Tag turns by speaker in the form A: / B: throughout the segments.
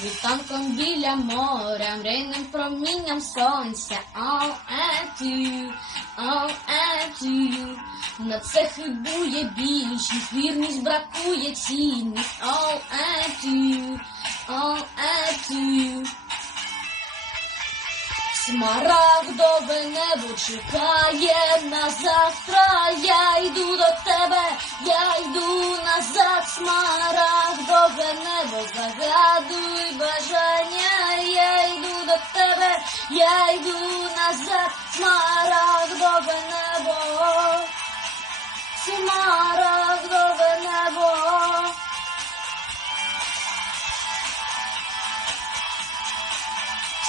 A: Світанком біля моря, мрійним промінням сонця. All at you, all at you. На це хибує більшість, вірність бракує цінність. All at you, all at you. Смарагдове небо чекає на завтра. Я йду до тебе, я йду назад. Смарагдове небо загадуй я йду назад. Смарагдове небо, смарагдове небо.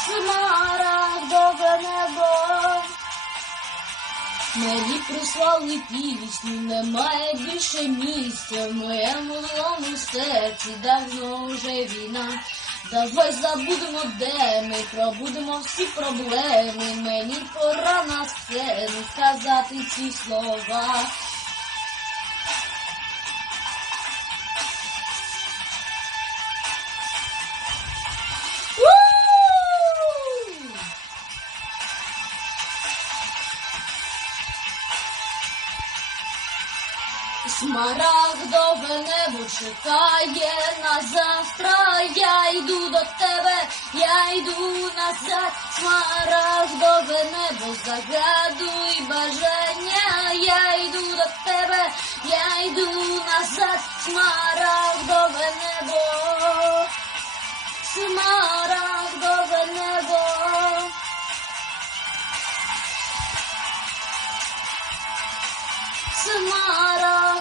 A: Смарагдове небо. Мені прислали пісню, немає більше місця в моєму злому серці, давно вже війна. Давай забудемо, де ми пробудемо всі проблеми. Мені пора на сцену сказати ці слова. Смарагдове небо чекає на завтра. Я йду назад. Смарагдове небо загадуй бажання. Я йду до тебе, я йду назад. Смарагдове небо, смарагдове небо. Смарагдове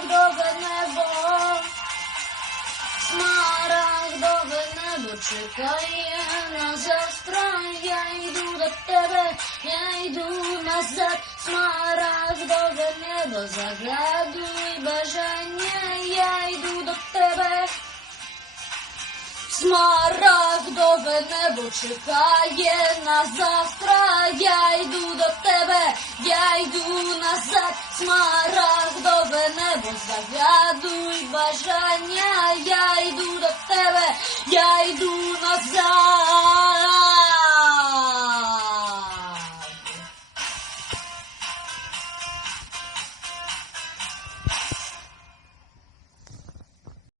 A: чекає на завтра. Я йду до тебе, я йду назад. Смарагдове небо, загадуй бажання. Я йду до тебе. Смарагдове небо чекає на завтра. Я йду до тебе, я йду назад. Смарагдове небо загадуй бажання.